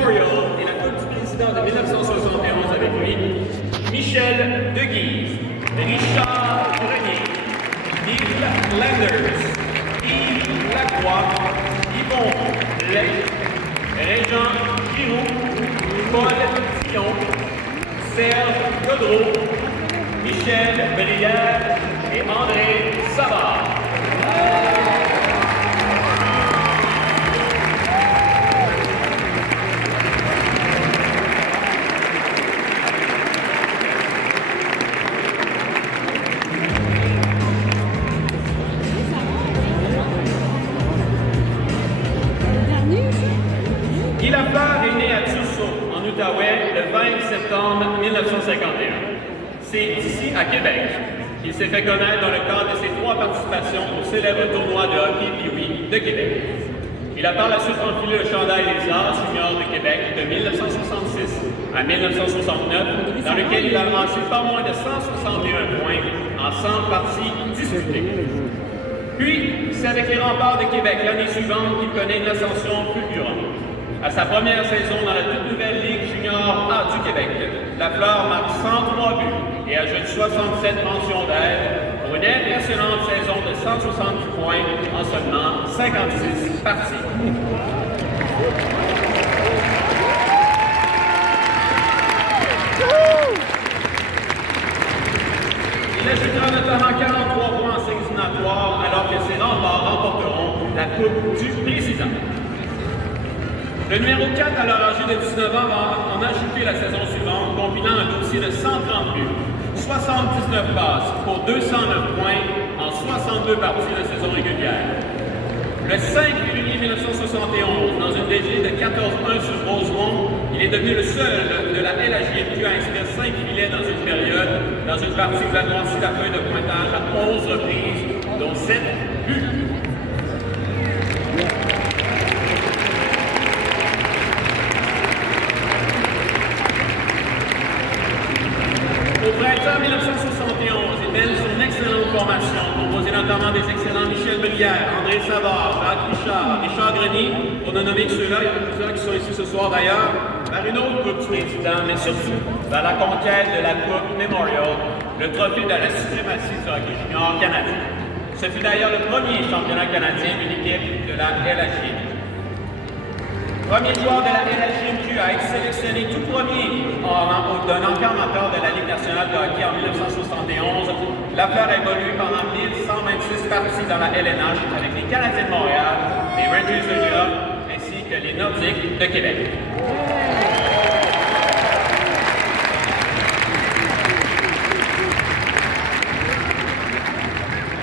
Memorial et la Coupe du Président de 1971 avec lui, Michel Deguise, Richard Grenier, Yves Landers, Yves Lacroix, Yvon Blais, Régent Giroux, Paul Tillon, Serge Godreau, Michel Brière et André Savard. Guy Lafleur est né à Tussauds, en Outaouais, le 20 septembre 1951. C'est ici, à Québec, qu'il s'est fait connaître dans le cadre de ses 3 participations au célèbre tournoi de hockey Pee-Wee de Québec. Il a par la suite enfilé le chandail des Arts juniors de Québec de 1966 à 1969, dans lequel il a amassé pas moins de 161 points en 100 parties disputées. Puis, c'est avec les Remparts de Québec l'année suivante qu'il connaît une ascension fulgurante. À sa première saison dans la toute nouvelle Ligue junior A du Québec, Lafleur marque 103 buts et ajoute 67 mentions d'aide pour une impressionnante saison de 170 points en seulement 56 parties. Il ajoutera notamment 43 points en séries éliminatoires alors que ses Remparts remporteront la Coupe du Président. Le numéro 4, alors âgé de 19 ans, va en ajouter la saison suivante, combilant un dossier de 130 buts, 79 passes pour 209 points en 62 parties de saison régulière. Le 5 février 1971, dans une dégelée de 14-1 sur Rosemont, il est devenu le seul de la LHJMQ à inscrire 5 filets dans une période, dans une partie où il a noirci la feuille de pointage à 11 reprises, dont 7 buts. Au printemps 1971, il mène son excellente formation, composée notamment des excellents Michel Brière, André Savard, Jacques Richard, Richard Grenier, pour ne nommer que ceux-là, il y en a plusieurs qui sont ici ce soir d'ailleurs, vers une autre Coupe du Président, mais surtout vers la conquête de la Coupe Memorial, le trophée de la suprématie du hockey junior canadien. Ce fut d'ailleurs le premier championnat canadien d'une équipe de la LHJMQ. Premier joueur de la LHJMQ à être sélectionné tout premier d'un encart amateur de la Ligue nationale de hockey en 1971, Lafleur a évolué pendant 1126 parties dans la LNH avec les Canadiens de Montréal, les Rangers de New York ainsi que les Nordiques de Québec.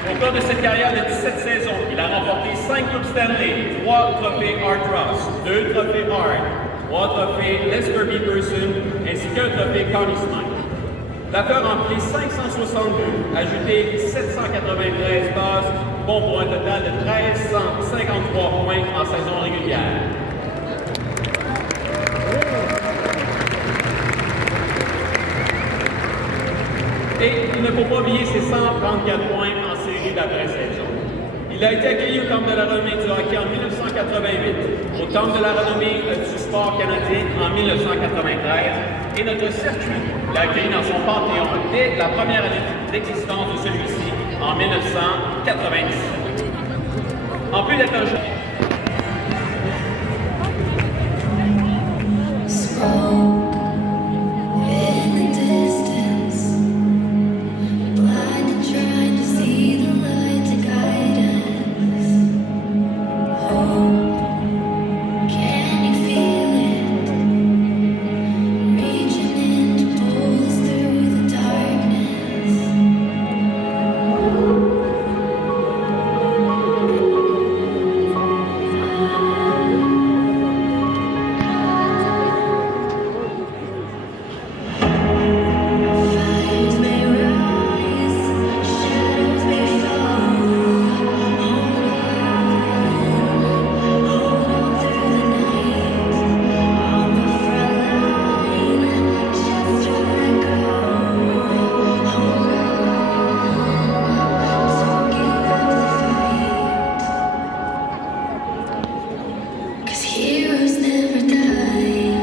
Au cours de cette carrière de 17 saisons, il a remporté 5 Coupes Stanley, 3 trophées Art Ross, 2 trophées Hart, 3 trophées Lester B. Person, ainsi qu'un trophée Connie Smythe. Lafleur a rempli 562, ajouté 793 passes, bon pour un total de 1353 points en saison régulière. Et il ne faut pas oublier ses 134 points en série d'après-saison. Il a été accueilli au Temple de la Renommée du hockey en 1988, au Temple de la Renommée du sport canadien en 1993, et notre circuit l'a accueilli dans son panthéon dès la première année d'existence de celui-ci en 1997. En plus d'être un joueur, Heroes never die.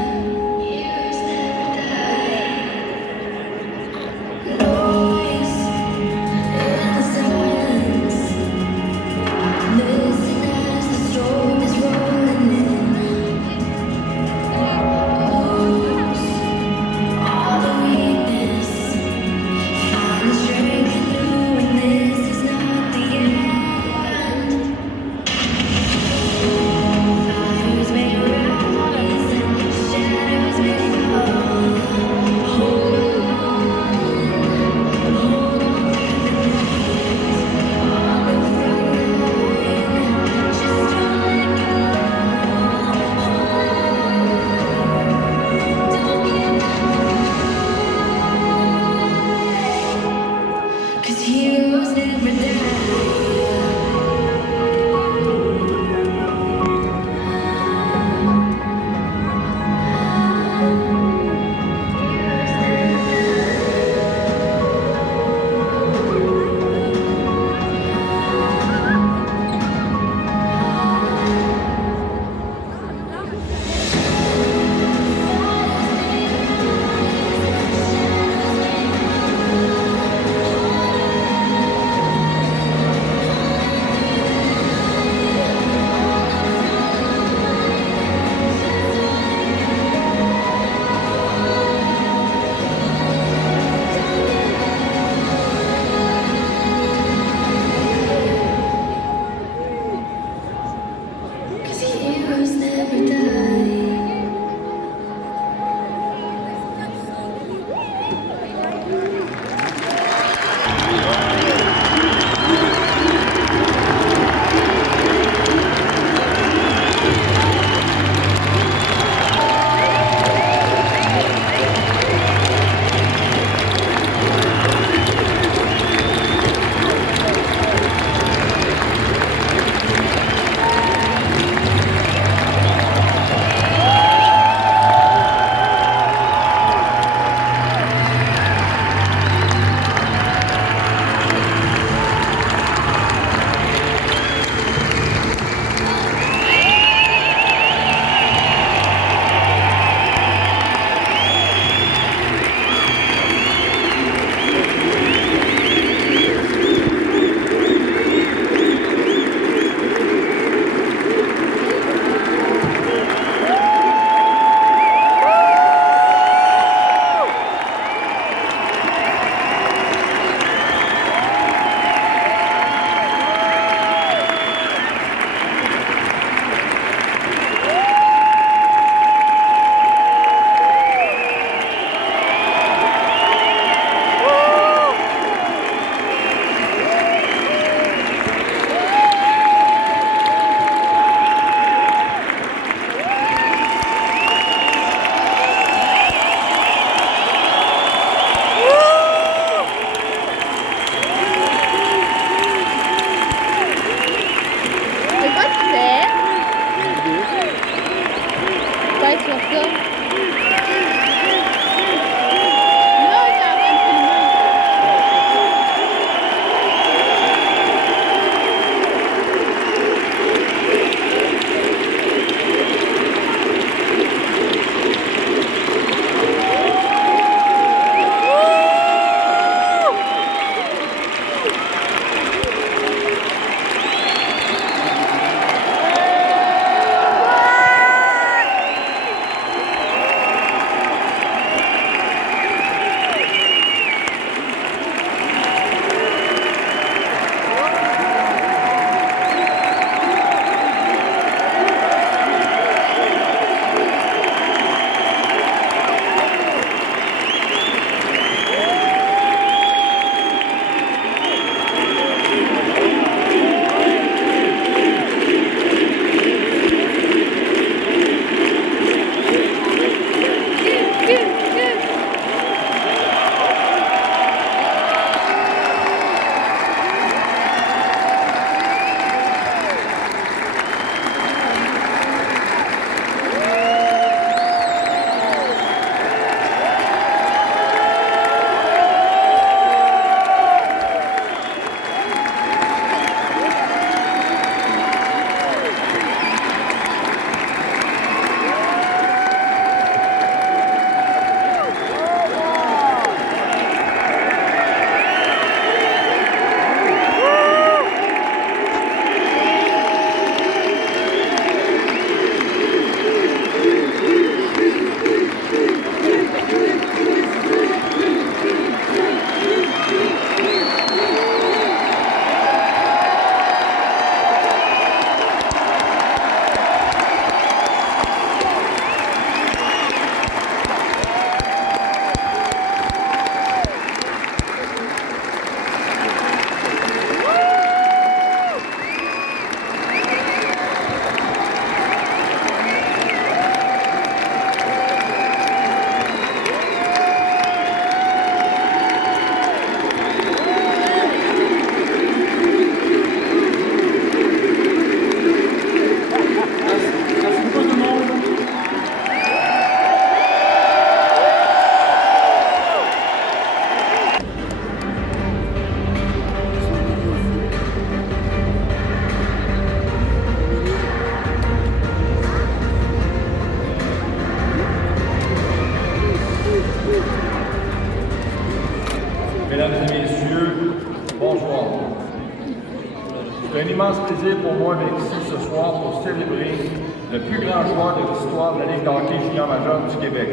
le plus grand joueur de l'histoire de la Ligue de hockey junior majeur du Québec.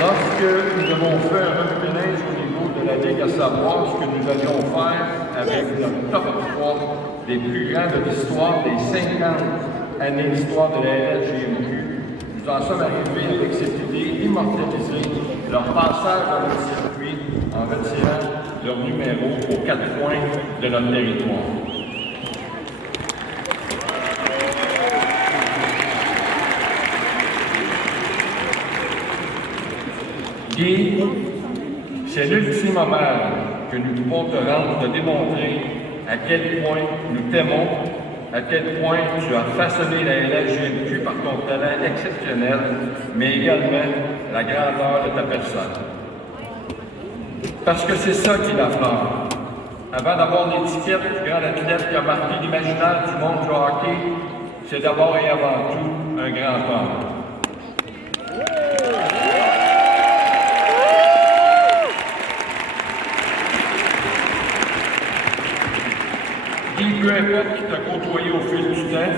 Lorsque nous avons fait un revue de neige au niveau de la Ligue, à savoir ce que nous allions faire avec notre top 3 des plus grands de l'histoire des 50 années d'histoire de la LHJMQ, nous en sommes arrivés avec cette idée d'immortaliser leur passage dans le circuit en retirant leur numéro aux 4 coins de notre territoire. Guy, c'est l'ultime hommage que nous pouvons te rendre de démontrer à quel point nous t'aimons, à quel point tu as façonné la LHJMQ par ton talent exceptionnel, mais également la grandeur de ta personne. Parce que c'est ça qui Lafleur. Avant d'avoir l'étiquette du grand athlète qui a marqué l'imaginaire du monde du hockey, c'est d'abord et avant tout un grand homme. Peu importe qui t'a côtoyé au fil du temps,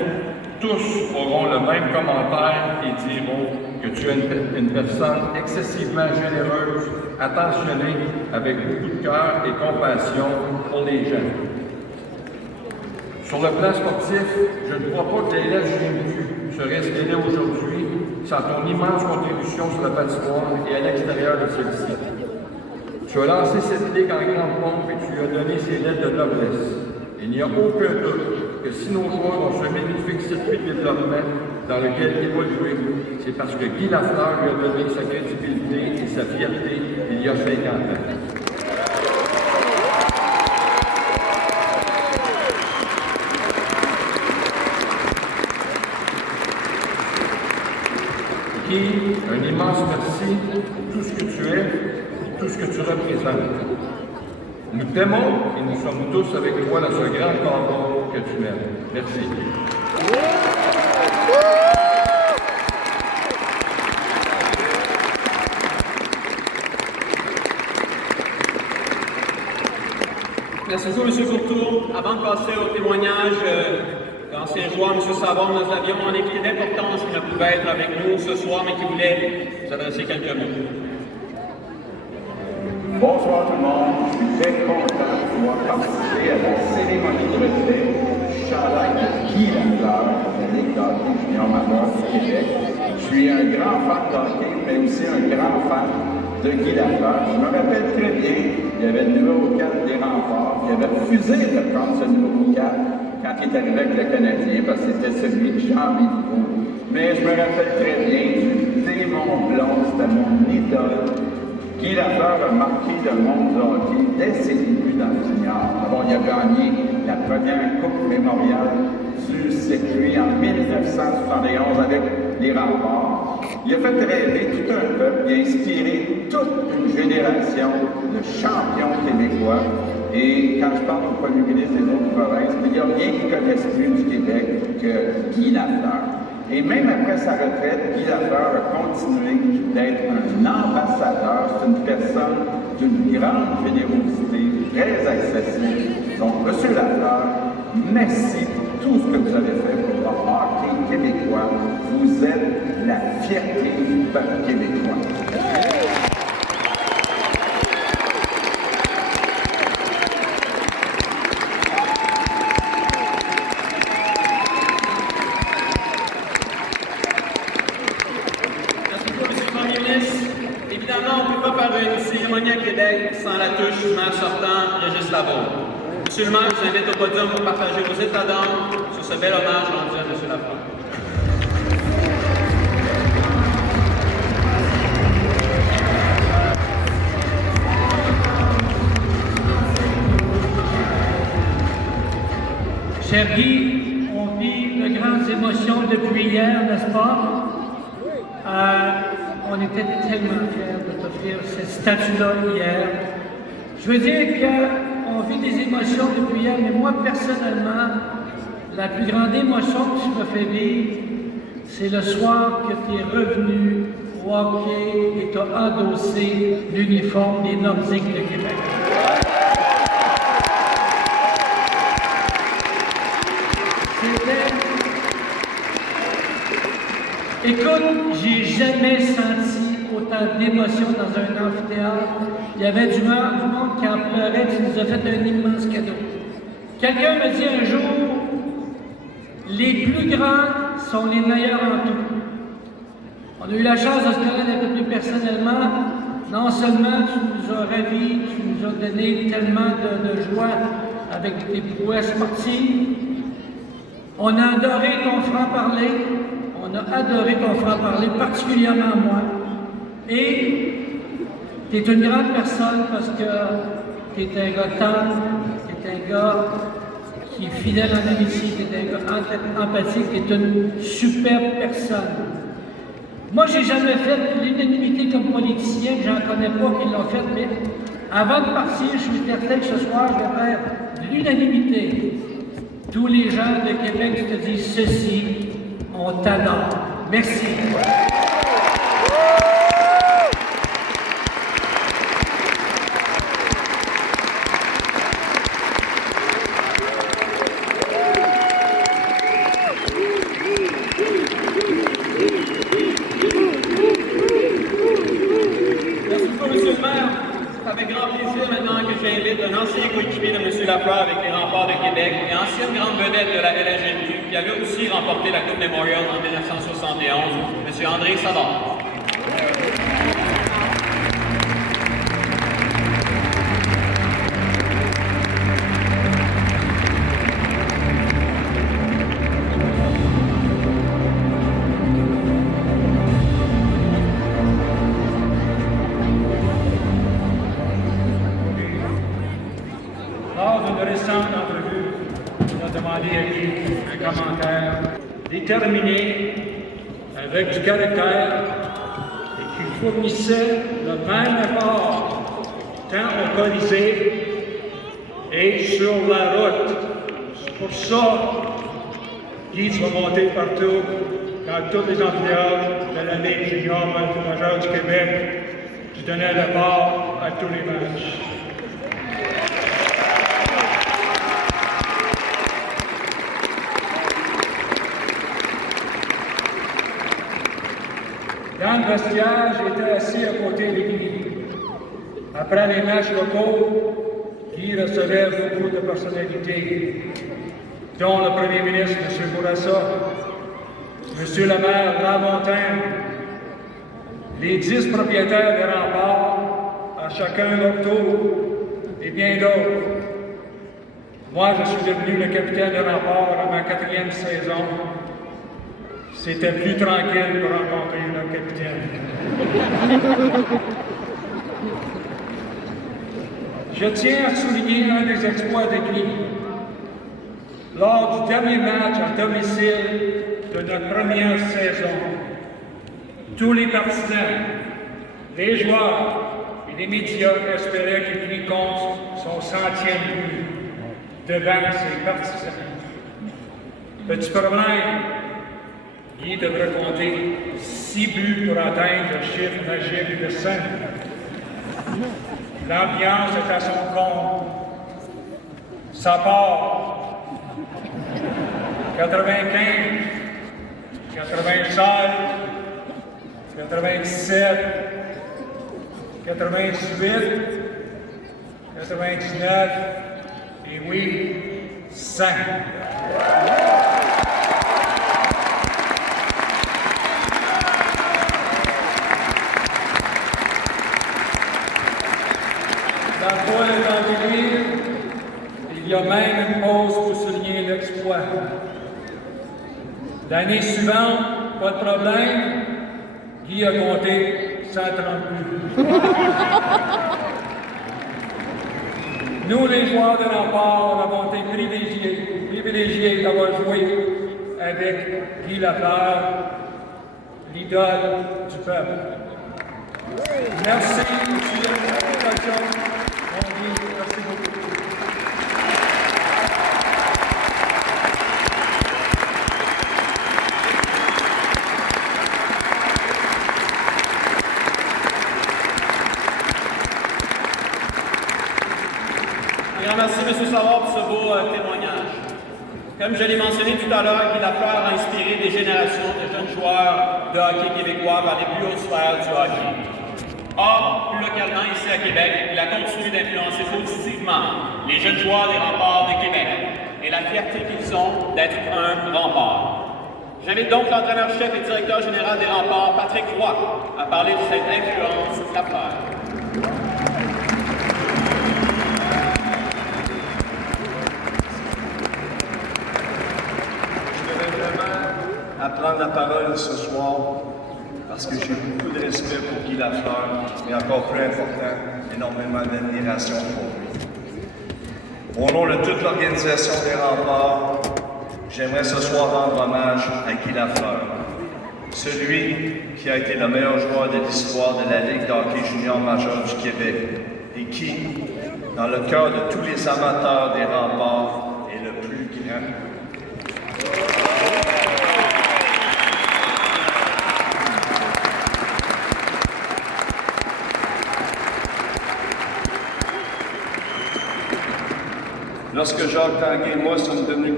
tous auront le même commentaire et diront que tu es une personne excessivement généreuse, attentionnée, avec beaucoup de cœur et compassion pour les gens. Sur le plan sportif, je ne crois pas que la LHJMQ serait ce qu'elle est aujourd'hui sans ton immense contribution sur la patinoire et à l'extérieur de celle-ci. Tu as lancé cette ligue en grande pompe et tu lui as donné ses lettres de noblesse. Il n'y a aucun doute que si nos joueurs ont ce magnifique circuit de développement dans lequel évoluer, c'est parce que Guy Lafleur lui a donné sa crédibilité et sa fierté il y a 50 ans. Guy, un immense merci pour tout ce que tu es et tout ce que tu représentes. Nous t'aimons et nous sommes tous avec toi dans ce grand combat que tu mènes. Merci. Merci beaucoup, M. Courtois. Avant de passer au témoignage de l'ancien joueur, M. Savard, nous avions un invité d'importance qui ne pouvait être avec nous ce soir, mais qui voulait vous adresser quelques mots. Bonsoir tout le monde, je suis très content de pouvoir participer à la cérémonie de retraite du chandail de Guy Lafleur de la Ligue de hockey junior majeur du Québec. Je suis un grand fan de hockey, mais aussi un grand fan de Guy Lafleur. Je me rappelle très bien, il y avait le numéro 4 des remparts, il avait refusé de prendre ce numéro 4 quand il est arrivé avec le Canadien, parce que c'était celui de Jean Béliveau. Mais je me rappelle très bien du démon blond, c'était mon idole. Guy Lafleur a marqué le monde du hockey dès ses débuts dans le junior. D'abord, il a gagné la première Coupe mémoriale du circuit en 1971 avec les Remparts. Il a fait rêver tout un peuple, il a inspiré toute une génération de champions québécois. Et quand je parle au premier ministre des autres provinces, il n'y a rien qui connaisse plus du Québec que Guy Lafleur. Et même après sa retraite, Guy Lafleur a continué d'être un ambassadeur. C'est une personne d'une grande générosité, très accessible. Donc, M. Lafleur, merci pour tout ce que vous avez fait pour le hockey québécois. Vous êtes la fierté du peuple québécois. Évidemment, on ne peut pas faire une cérémonie à Québec sans la touche du maire sortant, Régis Labaume. Monsieur le maire, je vous invite au podium pour partager vos états d'âme sur ce bel hommage rendu à M. Lafleur. Cher Guy, on vit de grandes émotions depuis hier, n'est-ce pas? On était tellement fiers de t'offrir cette statue-là hier. Je veux dire qu'on vit des émotions depuis hier, mais moi, personnellement, la plus grande émotion que tu me fais vivre, c'est le soir que tu es revenu au hockey et tu as endossé l'uniforme des Nordiques de Québec. Écoute, j'ai jamais senti autant d'émotion dans un amphithéâtre. Il y avait du monde qui en pleurait, tu nous as fait un immense cadeau. Quelqu'un me dit un jour, les plus grands sont les meilleurs en tout. On a eu la chance de se connaître un peu plus personnellement. Non seulement tu nous as ravis, tu nous as donné tellement de joie avec tes prouesses sportives. On a adoré ton franc-parler. On a adoré ton franc-parler, particulièrement moi. Et tu es une grande personne parce que tu es un gars tendre, tu es un gars qui est fidèle en amitié, tu es un gars empathique, tu es une superbe personne. Moi, j'ai jamais fait l'unanimité comme politicien, j'en connais pas qui l'ont fait, mais avant de partir, je suis certain que ce soir, je vais faire l'unanimité. Tous les gens de Québec qui te disent ceci, on t'adore. Merci. Un ancien coéquipier de M. Lafleur avec les Remparts de Québec et ancienne grande vedette de la LHMQ qui avait aussi remporté la Coupe Memorial en 1971, M. André Savard. Déterminé, avec du caractère, et qui fournissait le même effort, tant au Colisée et sur la route. C'est pour ça Guy va monter partout, dans tous les amphithéâtres de l'année junior majeure du Québec. Je donnais l'effort à tous les matchs. Dans le vestiaire, j'étais assis à côté de Guy. Après les matchs locaux, Guy recevait beaucoup de personnalités, dont le premier ministre, M. Bourassa, M. le maire Lamontagne, les 10 propriétaires des remparts, à chacun leur tour, et bien d'autres. Moi, je suis devenu le capitaine des remparts à ma 4e saison. C'était plus tranquille pour rencontrer le capitaine. Je tiens à souligner un des exploits de Guy. Lors du dernier match à domicile de notre première saison, tous les partisans, les joueurs et les médias espéraient que Guy compte son 100e but devant ses partisans. Petit problème, Guy devrait compter 6 buts pour atteindre le chiffre magique de 5. L'ambiance est à son compte. Ça part. 95, 96, 97, 98, 99, et oui, 100. La foule est en délire. Il y a même une pause pour souligner l'exploit. L'année suivante, pas de problème, Guy a compté 130 buts. Nous, les joueurs de Remparts, avons été privilégiés d'avoir joué avec Guy Lafleur, l'idole du peuple. Merci, monsieur l'invitation. Merci beaucoup. Un grand merci, M. Savard, pour ce beau témoignage. Comme je l'ai mentionné tout à l'heure, Guy Lafleur a inspiré des générations de jeunes joueurs de hockey québécois par les plus hautes sphères du hockey. Or, plus localement ici à Québec, il a continué d'influencer positivement les jeunes joueurs des Remparts de Québec et la fierté qu'ils ont d'être un rempart. J'invite donc l'entraîneur-chef et directeur général des Remparts, Patrick Roy, à parler de cette influence d'affaires. À prendre la parole ce soir parce que j'ai beaucoup de respect pour Guy Lafleur, mais encore plus important, énormément d'admiration pour lui. Au nom de toute l'organisation des Remparts, j'aimerais ce soir rendre hommage à Guy Lafleur, celui qui a été le meilleur joueur de l'histoire de la Ligue de hockey junior majeur du Québec et qui, dans le cœur de tous les amateurs des Remparts, est le plus grand. Lorsque Jacques Tanguay et moi sommes devenus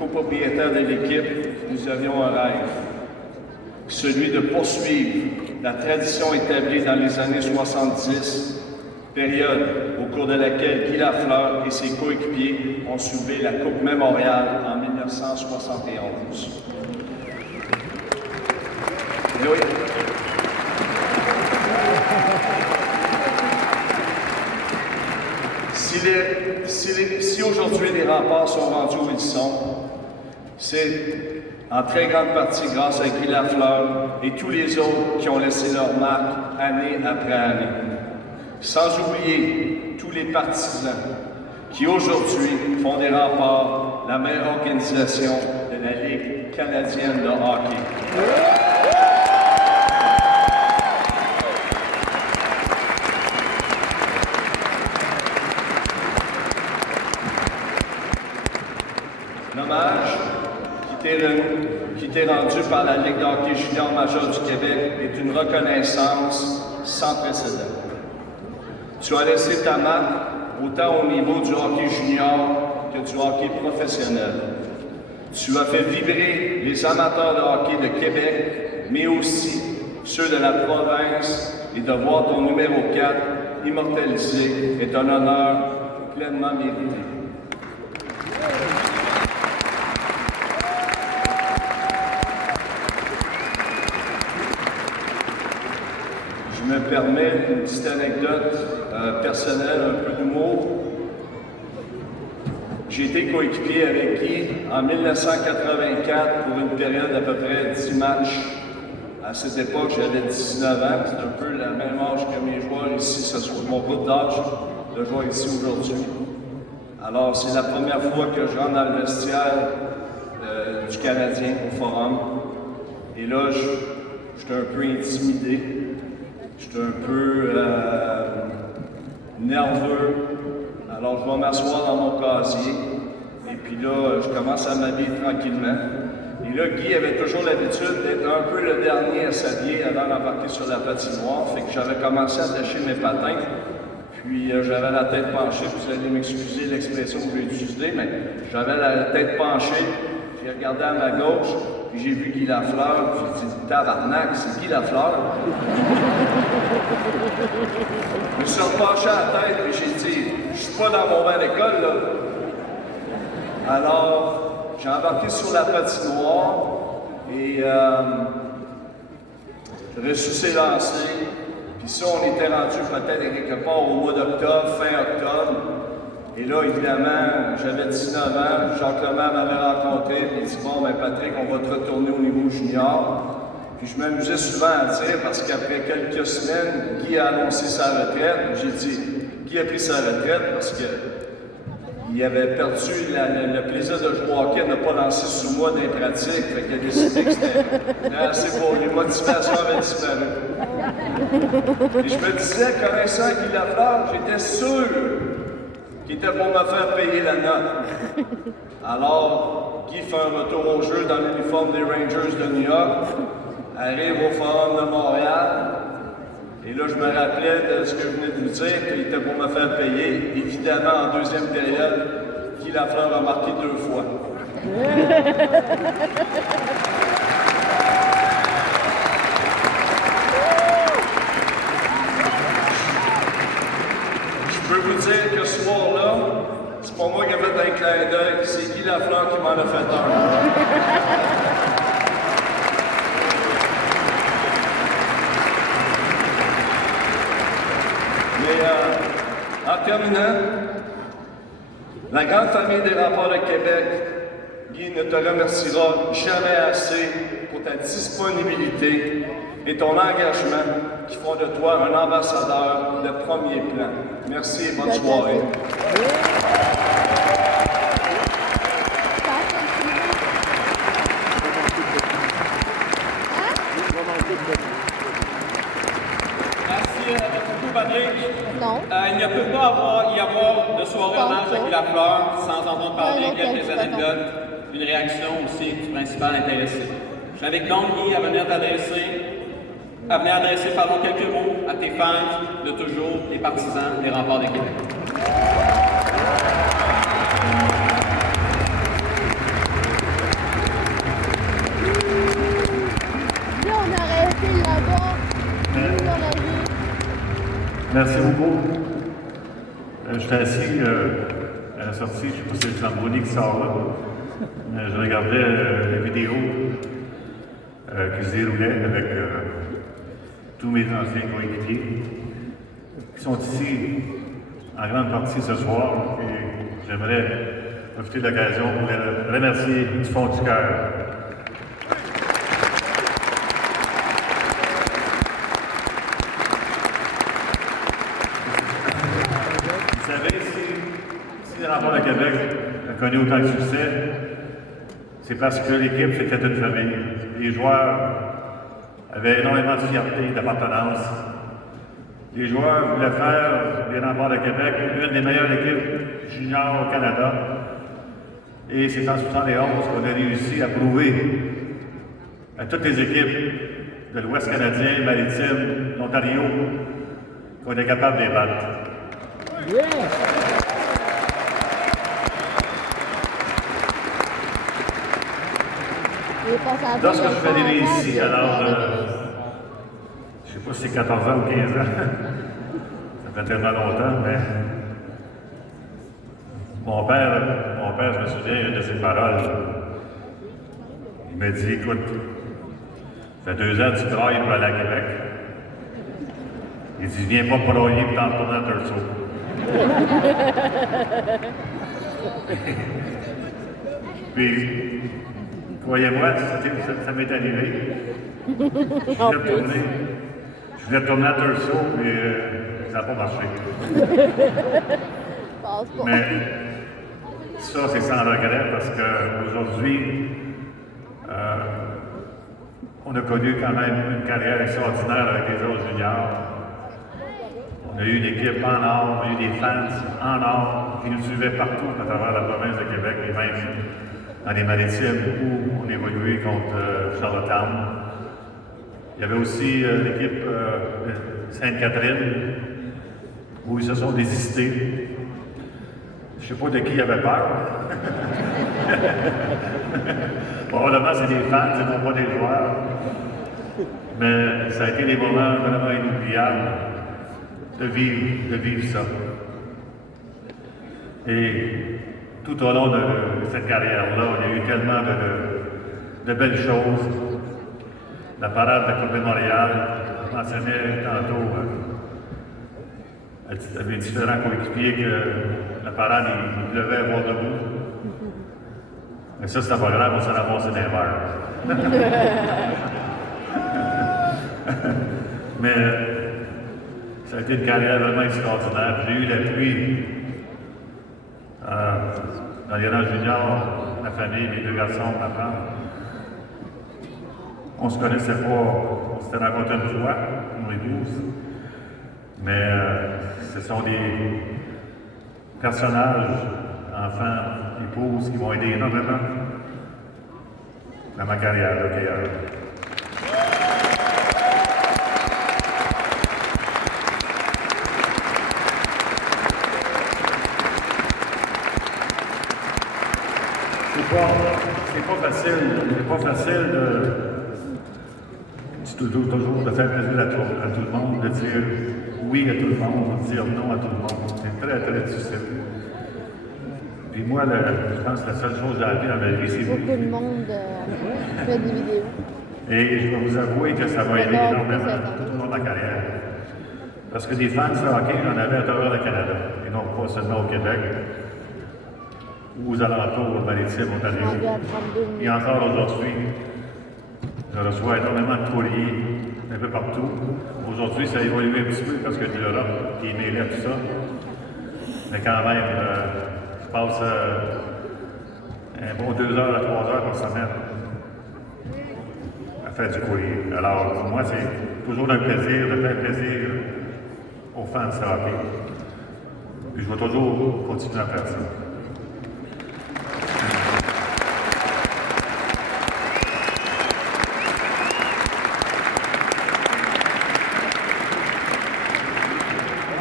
copropriétaires de l'équipe, nous avions un rêve, celui de poursuivre la tradition établie dans les années 70, période au cours de laquelle Guy Lafleur et ses coéquipiers ont soulevé la Coupe Mémorial en 1971. Et oui. Si aujourd'hui les Remparts sont rendus où ils sont, c'est en très grande partie grâce à Guy Lafleur et tous les autres qui ont laissé leur marque année après année. Sans oublier tous les partisans qui aujourd'hui font des Remparts la meilleure organisation de la Ligue canadienne de hockey. L'hommage qui t'est rendu par la Ligue de hockey junior majeur du Québec est une reconnaissance sans précédent. Tu as laissé ta marque autant au niveau du hockey junior que du hockey professionnel. Tu as fait vibrer les amateurs de hockey de Québec, mais aussi ceux de la province, et de voir ton numéro 4 immortalisé est un honneur pleinement mérité. Je me permets une petite anecdote personnelle, un peu d'humour. J'ai été coéquipier avec Guy en 1984 pour une période d'à peu près 10 matchs. À cette époque, j'avais 19 ans. C'est un peu la même âge que mes joueurs ici. Ce soit mon groupe d'âge de joueur ici aujourd'hui. Alors, c'est la première fois que je rentre dans le vestiaire du Canadien au Forum. Et là, j'étais un peu intimidé. J'étais un peu nerveux. Alors, je vais m'asseoir dans mon casier. Et puis là, je commence à m'habiller tranquillement. Et là, Guy avait toujours l'habitude d'être un peu le dernier à s'habiller avant d'embarquer sur la patinoire. Fait que j'avais commencé à lâcher mes patins. Puis j'avais la tête penchée. Vous allez m'excuser l'expression que j'ai utilisée, mais j'avais la tête penchée. J'ai regardé à ma gauche. Puis j'ai vu Guy Lafleur, puis j'ai dit « Tabarnak, c'est Guy Lafleur! » Je me suis repenché à la tête, puis j'ai dit « Je suis pas dans mon bain d'école, là! » Alors, j'ai embarqué sur la patinoire, et j'ai reçu ses lancers, puis ça, on était rendu peut-être quelque part au mois d'octobre, fin octobre. Et là, évidemment, j'avais 19 ans, Jacques Lemaire m'avait rencontré, et il dit « Bon, ben Patrick, on va te retourner au niveau junior. » Puis je m'amusais souvent à dire, parce qu'après quelques semaines, Guy a annoncé sa retraite. J'ai dit « Guy a pris sa retraite parce qu'il avait perdu le plaisir de jouer au hockey, n'a pas lancé sous moi des pratiques. » Fait qu'il a décidé que c'était assez pour les motivations avaient disparu. Et je me disais, connaissant Guy Lafleur, j'étais sûr qui était pour me faire payer la note. Alors, Guy fait un retour au jeu dans l'uniforme des Rangers de New York, arrive au Forum de Montréal, et là, je me rappelais de ce que je venais de vous dire, qu'il était pour me faire payer. Évidemment, en deuxième période, Guy Lafleur a marqué 2 fois. vous dire que ce soir-là, c'est pas moi qui ai fait un clin d'œil, c'est Guy Lafleur qui m'en a fait un. Mais en terminant, la grande famille des Remparts de Québec, Guy ne te remerciera jamais assez pour ta disponibilité et ton engagement qui font de toi un ambassadeur de premier plan. Merci et bonne soirée. Merci beaucoup, Patrick. Non. Il ne peut pas y avoir de soirée hommage à Guy Lafleur sans entendre parler quelques anecdotes, une réaction aussi du principal intéressé. Je t'invite donc, Guy, à venir adresser quelques mots à tes fans de toujours, les partisans des Remparts de Québec. Là, on aurait été là-bas. On aurait vu. Merci beaucoup. J'étais assis à la sortie, je ne sais pas si c'est le Flamboni qui sort là. Je regardais les vidéos qui se déroulaient avec tous mes anciens coéquipiers qui sont ici en grande partie ce soir et j'aimerais profiter de l'occasion pour les remercier du fond du cœur. Vous savez, si les Remparts de Québec ont connu autant de succès, c'est parce que l'équipe, c'était une famille. Les joueurs avaient énormément de fierté, d'appartenance. Les joueurs voulaient faire des Remparts de Québec une des meilleures équipes juniors au Canada. Et c'est en 1971 qu'on a réussi à prouver à toutes les équipes de l'Ouest canadien, maritime, l'Ontario, qu'on est capable de les battre. Lorsque je suis arrivé ici, alors, je ne sais pas si c'est 14 ans ou 15 ans, ça fait tellement longtemps, mais mon père, je me souviens, une de ses paroles, il m'a dit, écoute, ça fait 2 ans que tu travailles pour aller à Québec. Il dit, viens pas broyer pour t'en retourner à Tursault. Puis, croyez-moi, ça m'est arrivé. Je voulais retourner à Tursault, mais ça n'a pas marché. Mais ça, c'est sans regret parce qu'aujourd'hui, on a connu quand même une carrière extraordinaire avec les autres juniors. On a eu une équipe en or, on a eu des fans en or qui nous suivaient partout à travers la province de Québec et même dans les maritimes où on évoluait contre Charlottetown. Il y avait aussi l'équipe de Sainte-Catherine où ils se sont désistés. Je ne sais pas de qui il avait peur. Probablement c'est des fans, c'est non pas des joueurs. Mais ça a été des moments vraiment inoubliables de vivre ça. Et tout au long de cette carrière-là, on a eu tellement de belles choses. La parade de la Coupe de Montréal, je mentionnais tantôt, elle avait différents coéquipiers que la parade, il pleuvait à voir debout. Mais ça, c'était pas grave, on s'en ramassait des verres. Mais ça a été une carrière vraiment extraordinaire. J'ai eu l'appui dans les rangs juniors, ma famille, mes 2 garçons, ma femme. On ne se connaissait pas, on s'était rencontrés une fois, mon épouse. Mais ce sont des personnages, enfants, épouses, qui m'ont aidé énormément dans ma carrière de hockeyeur. C'est pas facile toujours de faire plaisir à tout le monde, de dire oui à tout le monde, dire non à tout le monde. C'est très, très difficile. Puis moi, je pense que la seule chose que j'ai appris dans ma vie, c'est Beaucoup de monde fait des vidéos. Et je vais vous avouer que ça va aider énormément tout au long de ma carrière. Parce que des fans de hockey, j'en avais à travers le Canada, et non pas seulement au Québec, ou aux alentours maritimes, Ontario. Et encore aujourd'hui, je reçois énormément de courriers un peu partout. Aujourd'hui, ça a évolué un petit peu parce que de l'Europe, qui mêlait tout ça. Mais quand même, je passe un bon 2 heures à 3 heures par semaine à faire du courrier. Alors, pour moi, c'est toujours un plaisir de faire plaisir aux fans de hockey. Puis je vais toujours continuer à faire ça.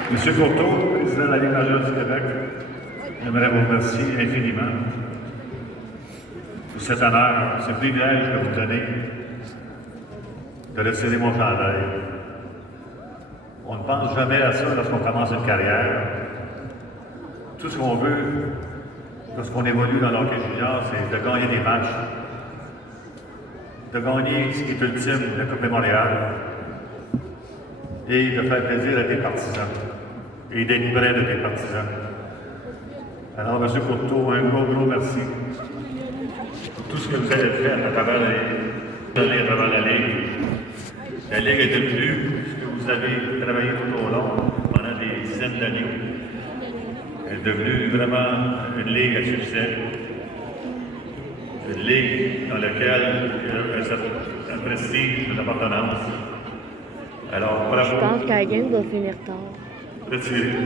Monsieur Courteau, président de la Ligue majeure du Québec, j'aimerais vous remercier infiniment pour cet honneur, ce privilège que vous donnez de retirer mon chandail. On ne pense jamais à ça lorsqu'on commence une carrière. Tout ce qu'on veut, lorsqu'on évolue dans l'hockey junior, c'est de gagner des matchs, de gagner ce qui est ultime, la Coupe Mémorial, et de faire plaisir à tes partisans, et d'être près de tes partisans. Alors, M. Courteau, un gros merci pour tout ce que vous avez fait à travers la Ligue. La Ligue est devenue ce que vous avez travaillé tout au long pendant des dizaines d'années. Elle est devenue vraiment une Ligue à succès. Une Ligue dans laquelle il y a un prestige d'appartenance. Alors, bravo. Je pense que la game doit finir tard. Retirez.